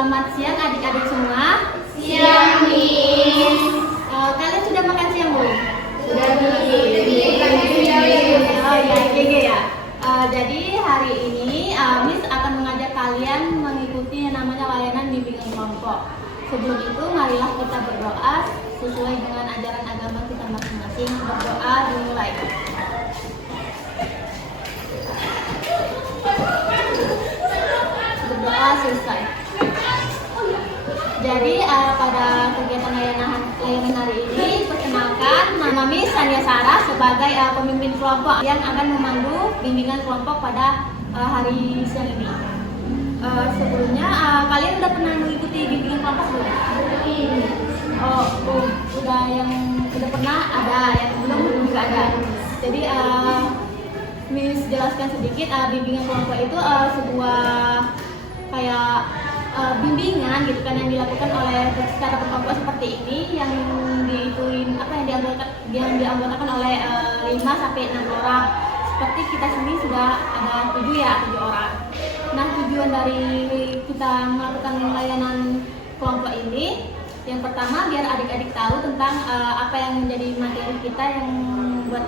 Selamat siang adik-adik semua. Siang, Miss. Kalian sudah makan siang belum? Sudah, Miss. Oh ya, GG ya. Jadi hari ini Miss akan mengajak kalian mengikuti yang namanya layanan bimbingan kelompok. Sebelum itu, marilah kita berdoa sesuai dengan ajaran agama kita masing-masing. Berdoa dimulai. Berdoa selesai. Jadi pada kegiatan layanan hari ini, perkenalkan nama Miss Sania Sarah sebagai pemimpin kelompok yang akan memandu bimbingan kelompok pada hari siang ini. Sebelumnya kalian udah pernah mengikuti bimbingan kelompok belum? Oh, udah yang udah pernah ada, yang belum juga ada. Jadi Miss jelaskan sedikit, bimbingan kelompok itu sebuah kayak bimbingan gitu kan yang dilakukan oleh secara berkelompok seperti ini yang dianggotkan oleh 5 sampai 6 orang. Seperti kita sendiri sudah ada 7 orang. Nah, tujuan dari kita melakukan layanan kelompok ini yang pertama biar adik-adik tahu tentang apa yang menjadi materi kita yang membuat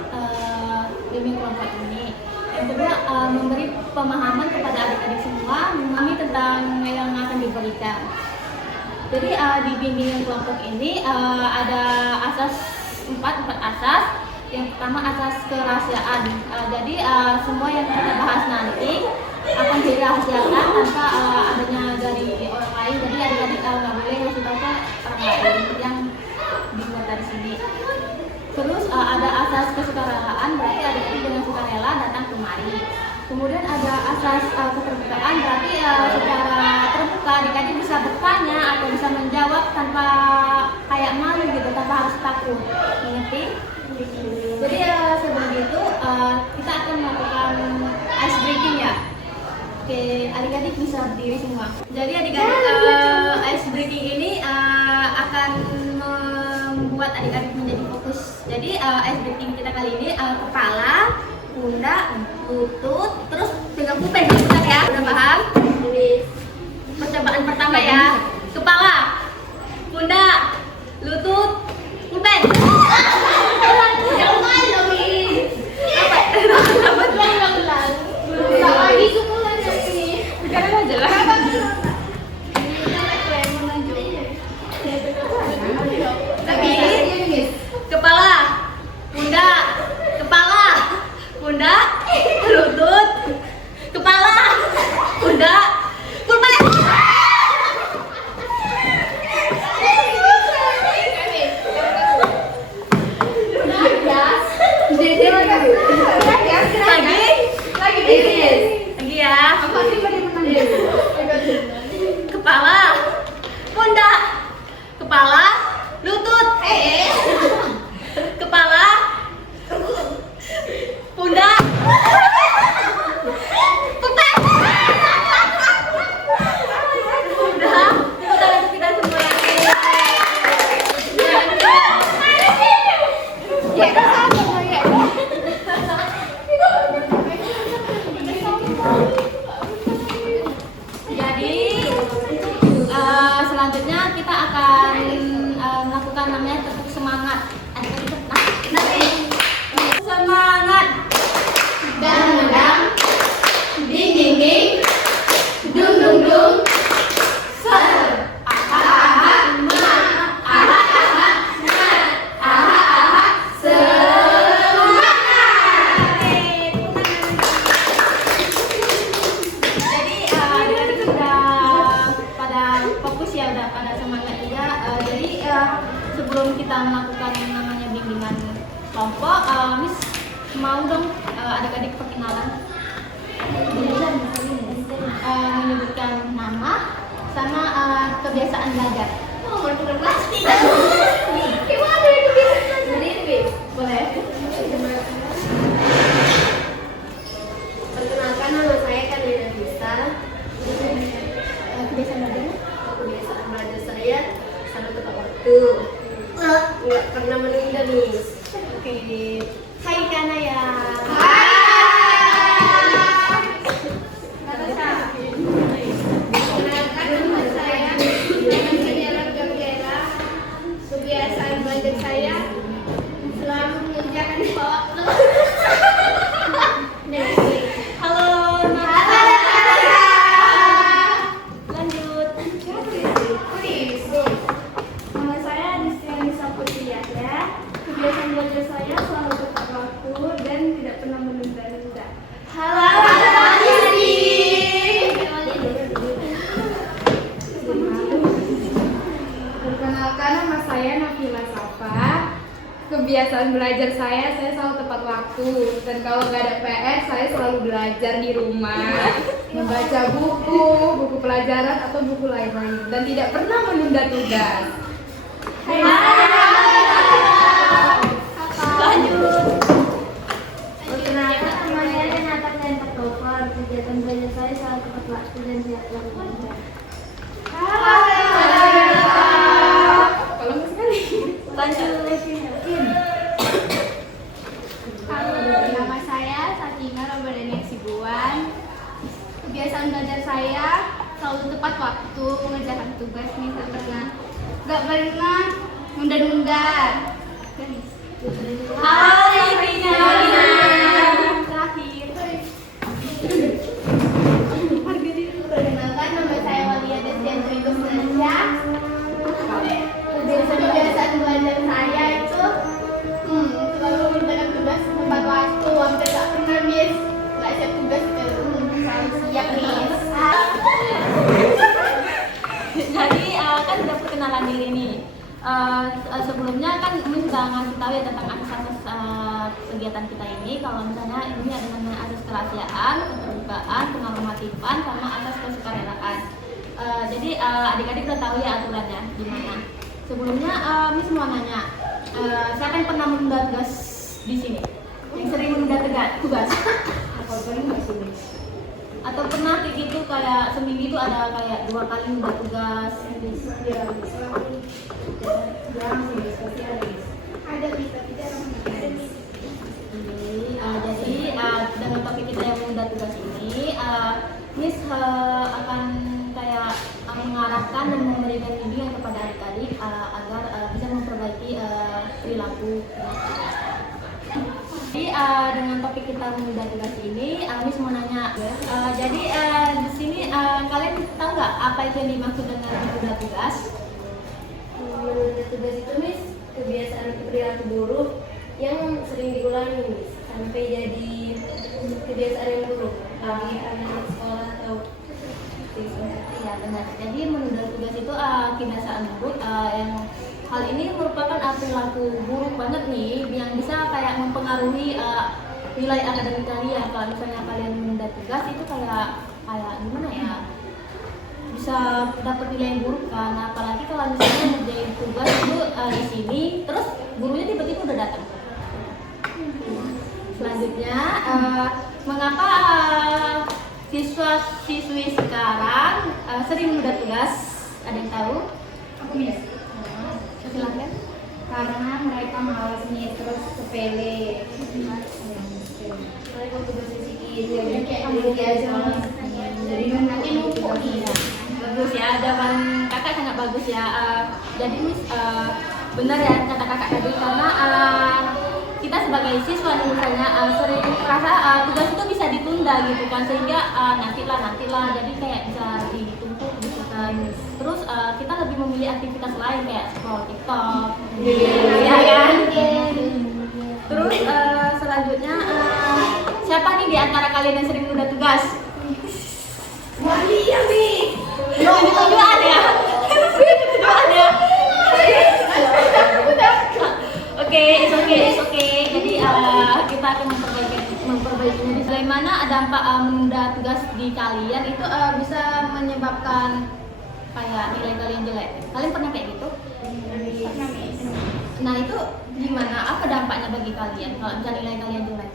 bimbingan kelompok ini. Yang kedua, memberi pemahaman kepada adik-adik semua memahami tentang yang akan diberikan. Jadi di bimbingan kelompok ini ada empat asas. Yang pertama asas kerahasiaan. Jadi semua yang kita bahas nanti akan dirahasiakan tanpa adanya dari orang lain. Jadi adik-adik nggak boleh ngasih tahu ke orang lain yang dibuat dari sini. Terus ada asas kesukarelaan, berarti adik-adik dengan sukarela datang kemari. Kemudian ada asas keterbukaan, berarti secara terbuka adik-adik bisa bertanya atau bisa menjawab tanpa kayak malu gitu, tanpa harus takut. Mengerti? Jadi sebelum itu kita akan melakukan ice breaking ya. Oke, adik-adik bisa berdiri semua. Jadi adik-adik ice breaking ini akan membuat adik-adik menjadi fokus. Jadi ice breaking kita kali ini kepala, pundak, lutut, terus pegang kuping ya. Udah paham? Percobaan pertama ya. Kepala, pundak, lutut, kuping. Kepala, pundak, kepala, lutut, kepala, pundak, kuping. Udah, kita semua yakin. Selanjutnya kita akan melakukan namanya tepuk semangat. Semangat. Dang dang, ding ding ding, dung dung dung, ser, aha aha ma, aha aha ma, aha aha semangat. Jadi adik-adik sudah pada fokus ya, udah pada semangat juga. Jadi sebelum kita melakukan yang namanya bimbingan kelompok, Miss mau dong adik-adik perkenalan, menyebutkan nama sama kebiasaan belajar. Oh, udah pasti. Gimana itu bisa sendiri? Boleh? Perkenalkan, nama saya Kanina Bisa. Kebiasaan belajarnya? Kebiasaan belajar saya selalu tepat waktu. Nggak pernah menunda, Miss. Oke. Hai Kanaya. Hai. Perkenalkan, nama saya kebiasaan belajar saya selalu tepat waktu. Dan kalau nggak ada PR, saya selalu belajar di rumah, membaca buku, buku pelajaran atau buku lain-lain, dan tidak pernah menunda tugas. Lanjut. Ternyata teman saya ternyata kalian tercover. Kegiatan belajar saya selalu tepat waktu dan tidak terlalu. Kalau sekali. Lanjut. Nama saya Sakinah Romadani Sibuan. Kebiasaan belajar saya selalu tepat waktu, mengerjakan tugas nih, nggak pernah nunda-nunda. Hai Rina. Terakhir. Perkenalkan, nama saya Walia Destiantri Kusnasya. Kebiasaan belajar saya itu selalu mengerjakan tugas tepat waktu, hampir nggak pernah miss. Nggak siap tugas selalu siap miss. Jadi kan udah perkenalan diri nih. Sebelumnya kan ini sudah ngasih tahu ya tentang asas kegiatan kita ini. Kalau misalnya ini ada namanya asas kerahasiaan, keterbukaan, penormatifan, sama asas kesukarelaan. Jadi adik-adik udah tahu ya aturannya gimana. Sebelumnya Miss mau nanya, siapa yang pernah menunda tugas di sini? Yang sering menunda tugas? Atau pernah kayak gitu, kayak seminggu itu ada kayak 2 kali menunda tugas? Ada bisa tidak? Jadi dengan topik kita yang menunda tugas ini, Miss akan kayak mengarahkan dan memberikan bimbingan kepada adik-adik agar bisa memperbaiki perilaku. Jadi dengan topik kita menunda tugas ini, Miss mau nanya. Jadi di sini kalian tahu nggak apa itu yang dimaksud dengan menunda tugas? Menunda tugas itu Miss, kebiasaan perilaku buruk yang sering diulangi Miss, sampai jadi kebiasaan yang buruk bagi anak sekolah atau siswa. Ya benar. Jadi menunda tugas itu kebiasaan buruk yang hal ini merupakan perilaku buruk banget nih yang bisa kayak mempengaruhi nilai akademik kalian. Kalau misalnya kalian menunda tugas itu kayak gimana ya? Bisa dapat nilai yang buruk kan. Apalagi kalau misalnya ngerjain tugas itu di sini, terus gurunya tiba-tiba udah datang. Selanjutnya, mengapa siswa-siswi sekarang sering menunda tugas? Ada yang tahu? Aku miss. Silakan. Karena mereka malas nih, terus sepele. Mereka tugasnya sedikit, Jadi kayak jadi aja. Jadi nanti numpuk nih. Bagus ya, jawaban kakak sangat bagus ya. Jadi Miss benar ya kata kakak tadi, karena kita sebagai siswa nih misalnya sering merasa tugas itu bisa ditunda gitu kan, sehingga nantilah jadi kayak bisa ditumpuk gitu kan. Terus kita lebih memilih aktivitas lain kayak scroll TikTok, ya kan. Terus selanjutnya siapa nih di antara kalian yang sering menunda tugas? Walia nih. Tujuan ya. Oke, it's okay. Jadi kita akan memperbaikinya. Bagaimana dampak menunda tugas di kalian itu bisa menyebabkan kayak nilai kalian jelek. Kalian pernah kayak gitu? Nah itu gimana? Apa dampaknya bagi kalian kalau misalnya nilai kalian jelek?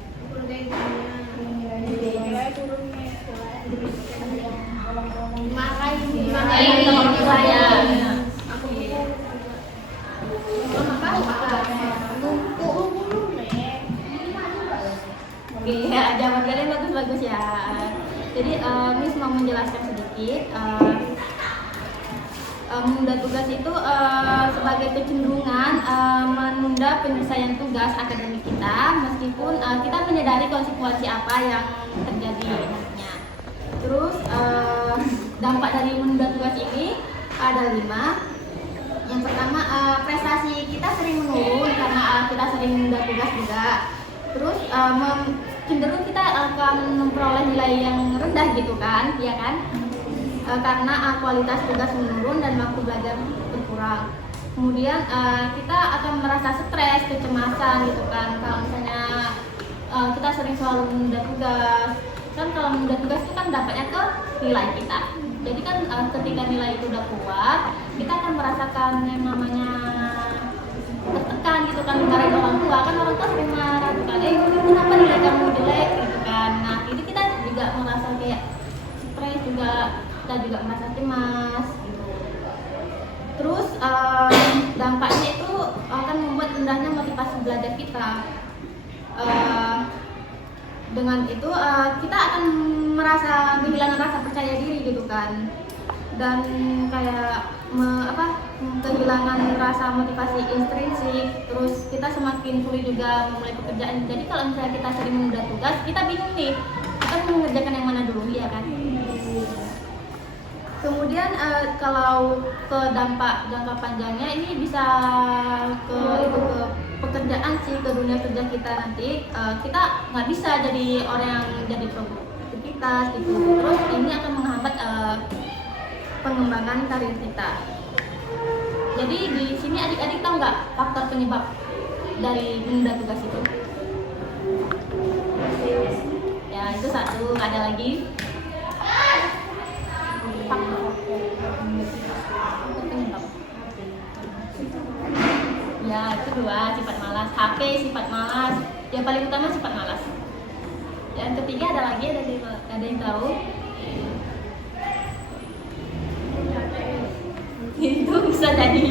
Dimarahin sama orang tua ya. Oke, ya, jawaban kalian bagus-bagus ya. Jadi Miss mau menjelaskan sedikit. Menunda tugas itu sebagai kecenderungan menunda penyelesaian tugas akademik kita, meskipun kita menyadari konsekuensi apa yang terjadi nantinya. Terus dampak dari menunda tugas ini ada 5. Yang pertama, prestasi kita sering menurun karena kita sering menunda tugas juga. Terus cenderung kita akan memperoleh nilai yang rendah gitu kan, ya kan? Karena kualitas tugas menurun dan waktu belajar berkurang. Kemudian kita akan merasa stres, kecemasan gitu kan. Kalau misalnya kita sering selalu menunda tugas, kan kalau menunda tugas itu kan dampaknya ke nilai kita. Jadi kan ketika nilai itu udah kuat, kita akan merasakan yang namanya tertekan gitu kan, dimarahin orang tua. Kan orang tua sering marah gitu kan, kenapa nilai kamu jelek gitu kan. Nah jadi kita juga merasa kayak stres juga, kita juga merasa cemas gitu. Terus dampaknya itu akan membuat rendahnya motivasi belajar kita. Dengan itu kita akan merasa kehilangan rasa percaya diri gitu kan, dan kayak kehilangan rasa motivasi intrinsik. Terus kita semakin sulit juga memulai pekerjaan. Jadi kalau misalnya kita sering menunda tugas, kita bingung nih, kita mau mengerjakan yang mana dulu ya kan. Kemudian kalau ke dampak jangka panjangnya ini bisa ke pekerjaan sih, ke dunia kerja kita nanti. Kita nggak bisa jadi orang yang jadi produktivitas gitu. Terus ini akan menghambat pengembangan karir kita. Jadi di sini adik-adik tahu nggak faktor penyebab dari menunda tugas itu? Ya itu satu, ada lagi. Faktor penyebab. Ya itu dua, sifat malas. HP sifat malas. Yang paling utama sifat malas. Yang ketiga ada lagi, ada yang tahu? Itu bisa jadi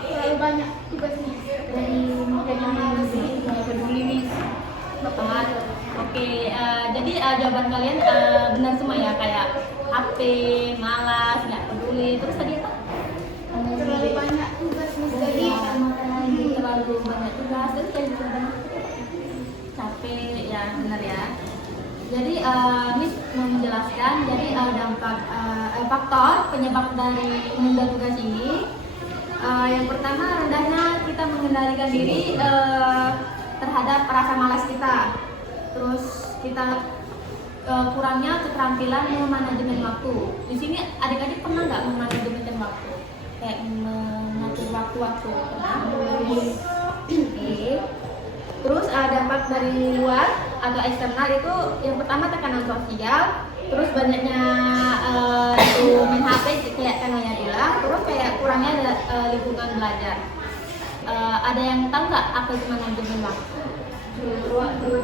Terlalu banyak tugas nih. Dari malas nih, nggak peduli nih. tepat. Oke, jadi jawaban kalian benar semua ya, kayak HP, malas, nggak peduli. Terus tadi apa? Terlalu banyak tugas nih. Jadi Terlalu banyak tugas, terus jadi capek, ya benar ya. Jadi Miss mau menjelaskan, jadi dampak faktor penyebab dari menunda tugas ini. Yang pertama, rendahnya kita mengendalikan diri terhadap rasa malas kita. Terus kita kurangnya keterampilan memanajemen waktu. Di sini adik-adik pernah nggak memanajemen waktu? Kayak mengatur waktu-waktu, pernah? Oke. Terus dampak dari luar atau eksternal itu yang pertama tekanan sosial, terus banyaknya itu main HP kayak Kanaya bilang, terus kayak kurangnya lingkungan belajar. Ada yang tahu nggak apa itu manajemen waktu? Oke,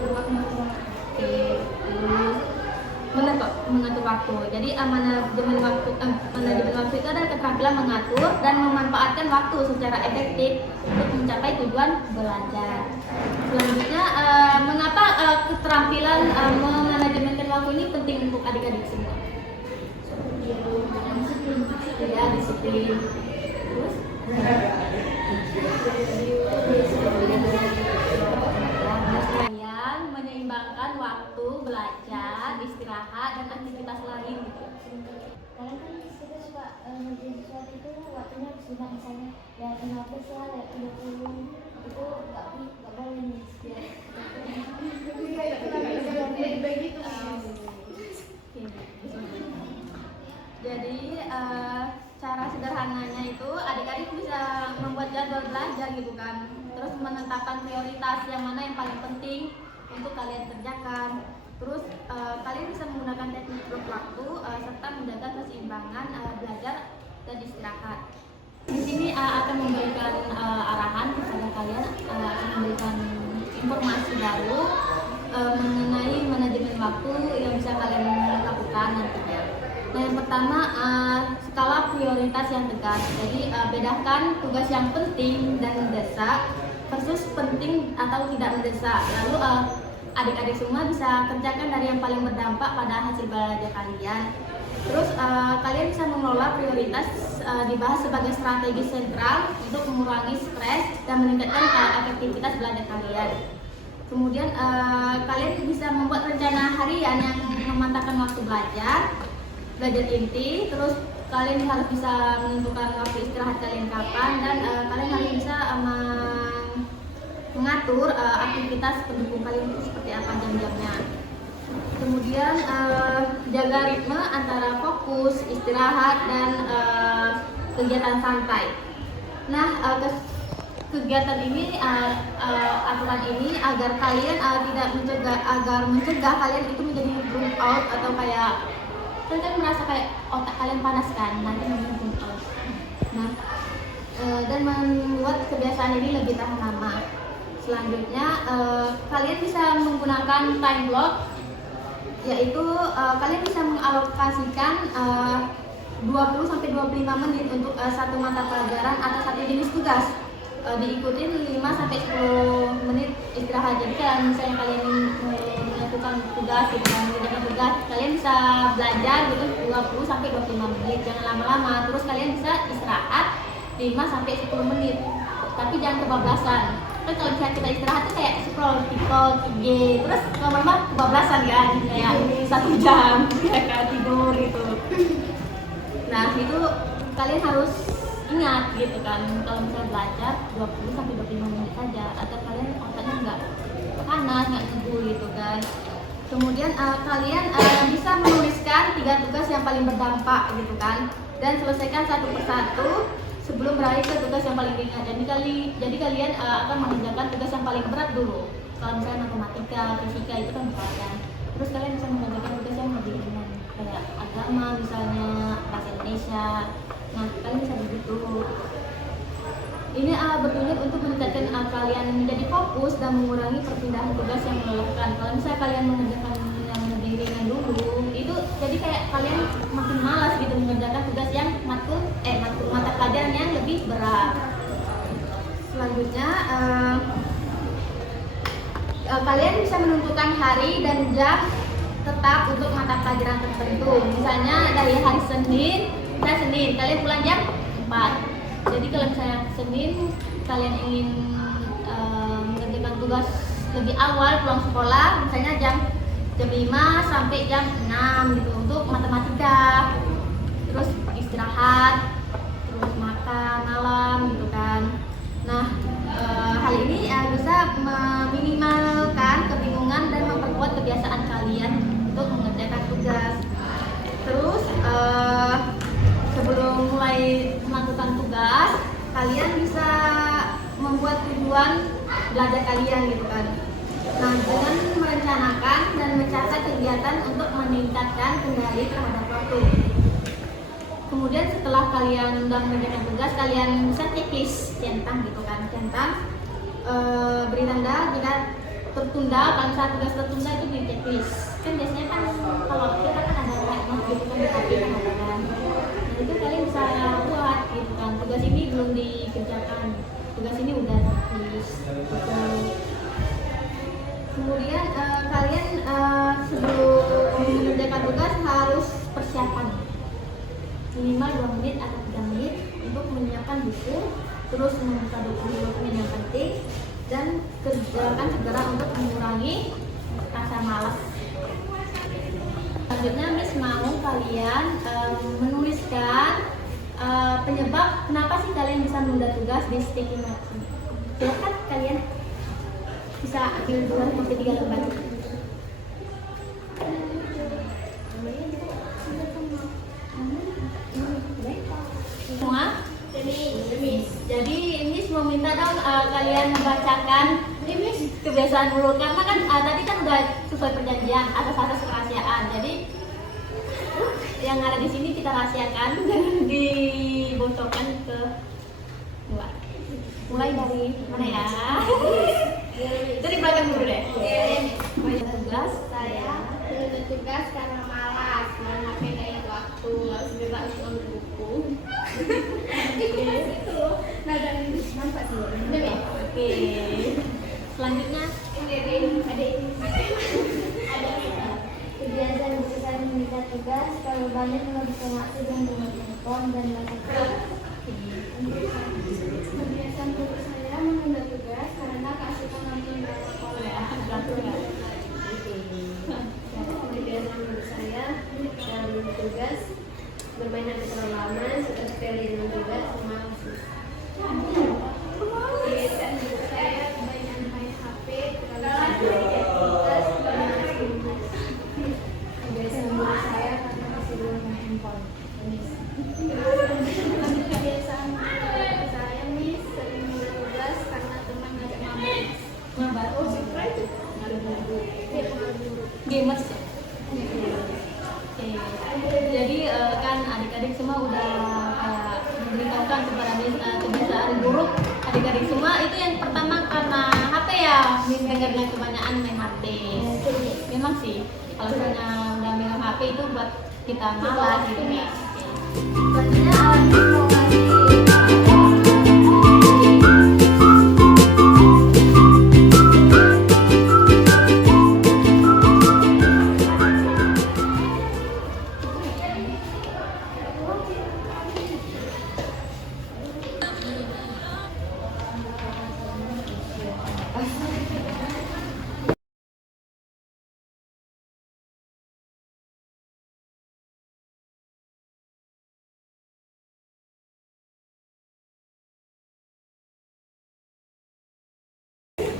mengatur waktu. Jadi manajemen waktu itu adalah keterampilan mengatur dan memanfaatkan waktu secara efektif untuk mencapai tujuan belajar. Selanjutnya, mengapa keterampilan memanajemen waktu ini penting untuk adik-adik semua? Ya, disiplin. Terus? Kalian menyeimbangkan waktu belajar, istirahat, dan aktivitas lain gitu. Karena kan kita suka ngerjain sesuatu itu waktunya harus benar, misalnya ya 15 lah, ya 30 itu nggak boleh nih begitu. Jadi cara sederhananya itu adik-adik bisa membuat jadwal belajar gitu kan, terus menetapkan prioritas yang mana yang paling penting untuk kalian kerjakan. Terus kalian bisa menggunakan teknik blok waktu serta menjaga keseimbangan belajar dan istirahat. Di sini akan memberikan arahan kepada kalian, akan memberikan informasi baru mengenai manajemen waktu yang bisa kalian lakukan nantinya. Nah, yang pertama, skala prioritas yang tegas. Jadi bedakan tugas yang penting dan mendesak versus penting atau tidak mendesak. Lalu adik-adik semua bisa kerjakan dari yang paling berdampak pada hasil belajar kalian. Terus kalian bisa mengelola prioritas, dibahas sebagai strategi sentral untuk mengurangi stres dan meningkatkan efektivitas belajar kalian. Kemudian kalian bisa membuat rencana harian yang memantapkan waktu belajar inti. Terus kalian harus bisa menentukan waktu istirahat kalian kapan, dan kalian harus bisa mengatur aktivitas pendukung kalian itu seperti apa jam-jamnya. Kemudian jaga ritme antara fokus, istirahat, dan kegiatan santai. Nah, kegiatan ini, aturan ini agar kalian tidak mencegah kalian itu menjadi burn out atau kayak kalian merasa kayak otak kalian panas kan, nanti menjadi burn out. Nah, dan membuat kebiasaan ini lebih tahan lama. Selanjutnya, kalian bisa menggunakan time block, yaitu kalian bisa mengalokasikan 20-25 menit untuk satu mata pelajaran atau satu jenis tugas. Diikutin 5-10 menit istirahat. Jadi kalau misalnya kalian melakukan tugas, mengerjakan tugas, kalian bisa belajar gitu 20-25 menit, jangan lama-lama. Terus kalian bisa istirahat 5-10 menit, tapi jangan kebablasan. Kan kalau misalnya kita istirahat tuh kayak scroll TikTok, IG, terus lama-lama kebablasan kan, kayak 1 jam kayak tidur gitu. Nah itu kalian harus ingat gitu kan, kalau misalnya belajar 20-25 menit saja, atau kalian otaknya nggak panas, nggak ngebul gitu kan. Kemudian kalian bisa menuliskan 3 tugas yang paling berdampak gitu kan, dan selesaikan satu persatu sebelum beralih ke tugas yang paling ringan. Jadi kalian akan mengerjakan tugas yang paling berat dulu. Kalau misalnya matematika, fisika itu kan berat kan. Terus kalian bisa mengerjakan tugas yang lebih ringan, kayak agama misalnya, bahasa Indonesia. Nah, kalian bisa begitu. Ini bertujuan untuk meningkatkan kalian menjadi fokus dan mengurangi perpindahan tugas yang melelahkan. Kalau misalnya kalian mengerjakan yang lebih ringan dulu, itu jadi kayak kalian makin malas gitu mengerjakan tugas yang matkul mata pelajaran yang lebih berat. Selanjutnya, kalian bisa menentukan hari dan jam tetap untuk mata pelajaran tertentu. Misalnya dari hari Senin, kalian pulang jam 4. Jadi kalau misalnya Senin kalian ingin mengerjakan tugas lebih awal pulang sekolah, misalnya jam 5 sampai jam 6 gitu untuk matematika. Terus istirahat, terus makan malam gitu kan. Nah, hal ini bisa meminimalkan kebingungan dan memperkuat kebiasaan kalian untuk mengerjakan tugas. Terus sebelum mulai melakukan tugas, kalian bisa membuat tujuan belajar kalian gitu kan. Nah, dengan merencanakan dan mencatat kegiatan untuk meningkatkan kendali terhadap waktu. Kemudian setelah kalian sudah mengerjakan tugas, kalian bisa checklist, centang gitu kan, beri tanda jika tertunda. Kalau misalnya tugas tertunda itu di checklist. Kan biasanya kan kalau kita kan ada timer gitu kan, di HP kan ada kan. Nah itu kalian bisa buat gitu kan, tugas ini belum dikerjakan, tugas ini udah tulis gitu. Kemudian kalian sebelum mengerjakan tugas harus persiapan minimal 2 menit atau 3 menit untuk menyiapkan buku, terus membuka dokumen yang penting, dan kerjakan segera untuk mengurangi rasa malas. Selanjutnya Miss mau kalian menuliskan penyebab kenapa sih kalian bisa menunda tugas di sticky note. Silakan kalian bisa ambil 2-3 lembar. Semua? Jadi Miss mau minta dong kalian membacakan kebiasaan dulu, karena kan tadi kan udah sesuai perjanjian atas kerahasiaan. Jadi yang ada di sini kita rahasiakan, jangan dibocorkan ke luar. Mulai dari mana ya? Dari belakang dulu deh. Tugas Saya menunda tugas karena malas, karena pendek waktu, nggak segera untuk ambil buku. Itu nada ini nampak sih. Oke. Selanjutnya Kebiasaan besar menunda tugas, kalau banyak menghabiskan waktu dan dengan handphone dan baca. Kebiasaan buruk saya menunda tugas karena tak suka nonton drama Korea. Kebiasaan buruk saya dalam tugas, bermain HP terlalu lama, suka sekali dengan tugas, malas. Kebiasaan buruk saya kebanyakan main HP, terlalu tugas, malas. Kebiasaan buruk saya karena masih belum main handphone. Kebiasaan buruk saya nih adik-adik semua itu yang pertama karena HP ya, Miss dengarnya kebanyakan main HP. Memang sih, kalau misalnya udah megang HP itu buat kita malas gitu ya. Selanjutnya Miss mau kasih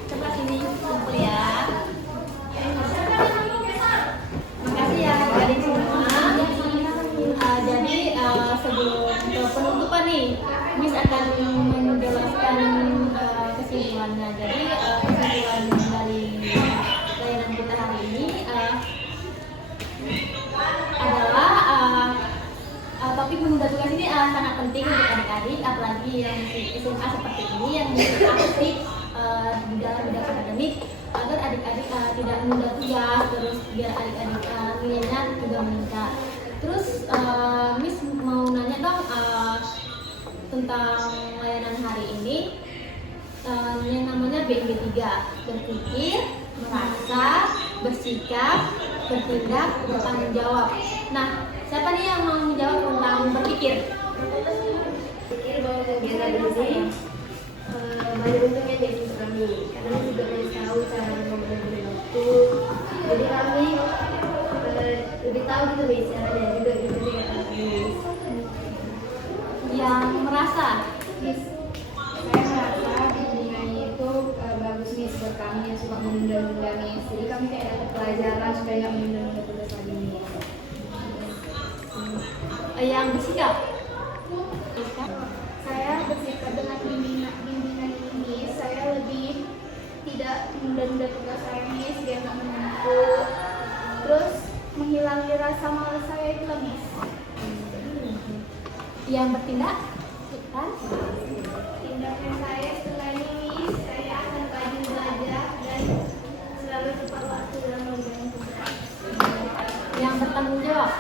Coba sini kumpul ya. Makasih ya adik semua. Jadi sebelum ke penutupan nih, Miss akan menjelaskan kesimpulannya. Jadi kesimpulan dari layanan kita hari ini adalah topik menunda tugas ini sangat penting untuk adik-adik, apalagi yang masih SMA seperti ini yang masih aktif di dalam bidang akademik, agar adik-adik tidak menunda tugas, terus biar adik-adik nilainya juga meningkat. Terus Miss mau nanya dong tentang layanan hari ini, yang namanya BMB 3, berpikir, merasa, bersikap, bertindak, bertanggung jawab. Nah, siapa nih yang mau menjawab tentang berpikir? pikir bahwa kegiatan ini banyak untungnya bagi kami, karena juga harus tahu cara membagi waktu. Jadi kami lebih tahu gitu Miss, caranya juga gitu kegiatan kami. Yang merasa? Miss, saya merasa bimbingan itu bagus Miss buat kami yang suka menunda-nunda Miss. Jadi kami kayak dapat pelajaran supaya nggak menunda-nunda tugas lagi Miss. Yang bersikap? Saya bersikap dengan bimbingan ini, saya lebih tidak menunda-nunda tugas saya Miss, biar nggak menumpuk. Terus menghilangi rasa malas saya itu lah Miss. Yang bertindak? Kan? Tindakan saya setelah ini Miss, saya akan rajin belajar dan selalu tepat waktu dalam mengerjakan tugas. Yang bertanggung jawab?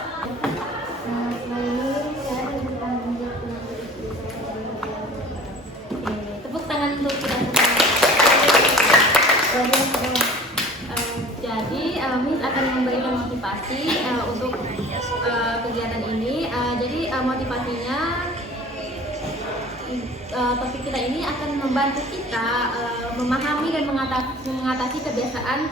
Setelah ini saya akan bertanggung jawab dengan istri saya dan Oke, tepuk tangan untuk kita semua. Jadi Miss akan memberikan motivasi untuk kegiatan ini. Jadi motivasinya topik kita ini akan membantu kita memahami dan mengatasi kebiasaan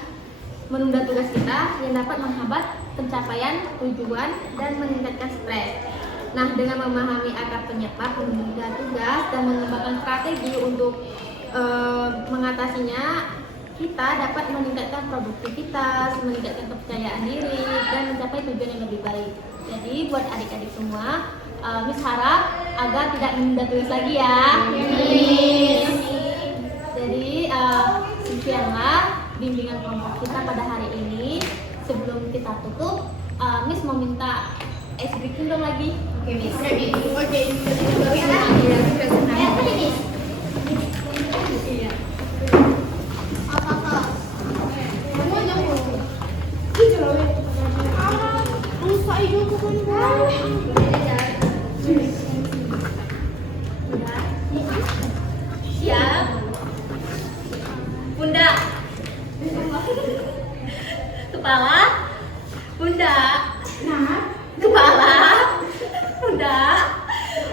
menunda tugas kita yang dapat menghambat pencapaian tujuan dan meningkatkan stres. Nah, dengan memahami akar penyebab menunda tugas dan mengembangkan strategi untuk mengatasinya, kita dapat meningkatkan produktivitas, meningkatkan kepercayaan diri, dan mencapai tujuan yang lebih baik. Jadi buat adik-adik semua, Miss harap agar tidak menunda tugas lagi ya. Jadi sekianlah bimbingan kelompok kita pada hari ini. Sebelum kita tutup, Miss mau minta ice breaking dong lagi. Oke Miss. Oke. Iya, sudah senang. Iya. Apa-apa? Kamu jangan. Rusak hidupku kan. Siap. Pundak. Kepala. Pundak. Kepala. Pundak.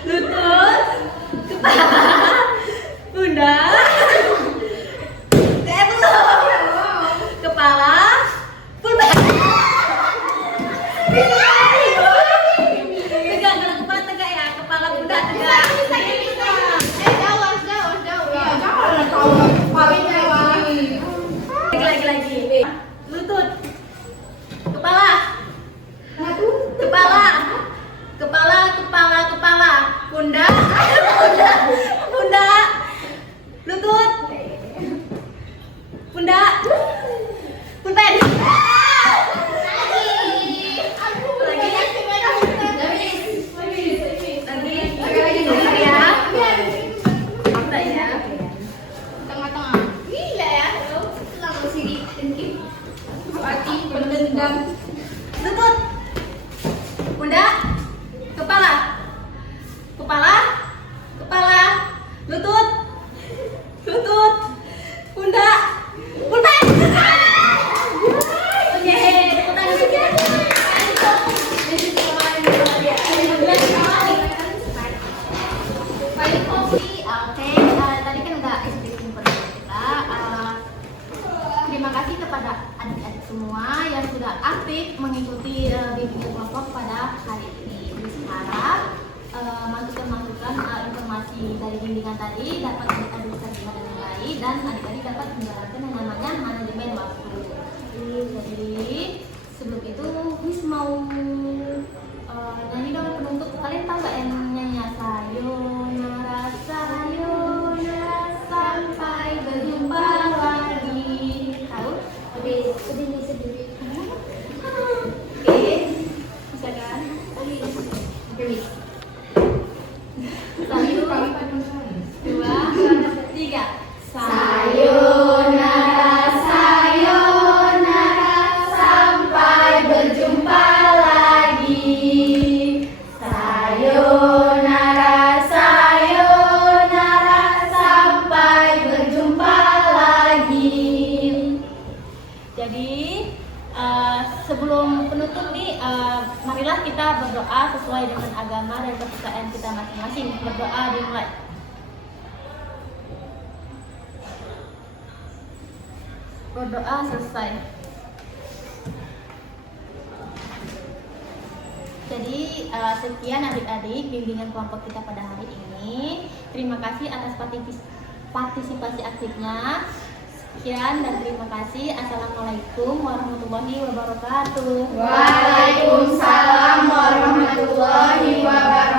Lutut. Kepala. Pundak. Belum. Kepala. Pundak. Tegak, kalau kepala tegak ya. Kepala pundak tegak. Lagi. Lutut. Kepala. Kepala. Kepala. Pundak. Pundak. Lutut. Pundak. Punpen. Lagi. Ya. Apa ya? dari bimbingan tadi dapat adik-adik terlibat dengan baik dan adik-adik dapat menjalankan yang namanya manajemen waktu. Jadi sebelum itu Miss mau nyanyi dong penutup. Kalian tahu gak yang nyanyi sayonara sayonara sampai berjumpa lagi? Tahu? Sedih. Oke, bisa kan? Oke, Miss. 1, 2, 3. Sayonara, sayonara, sampai berjumpa lagi. Sayonara, sayonara, sampai berjumpa lagi. Jadi sebelum penutup nih, marilah kita berdoa sesuai dengan agama dan kepercayaan kita masing-masing. Berdoa dimulai. Berdoa selesai. Jadi sekian adik-adik bimbingan kelompok kita pada hari ini. Terima kasih atas partisipasi aktifnya. Sekian dan terima kasih. Assalamualaikum warahmatullahi wabarakatuh. Waalaikumsalam warahmatullahi wabarakatuh.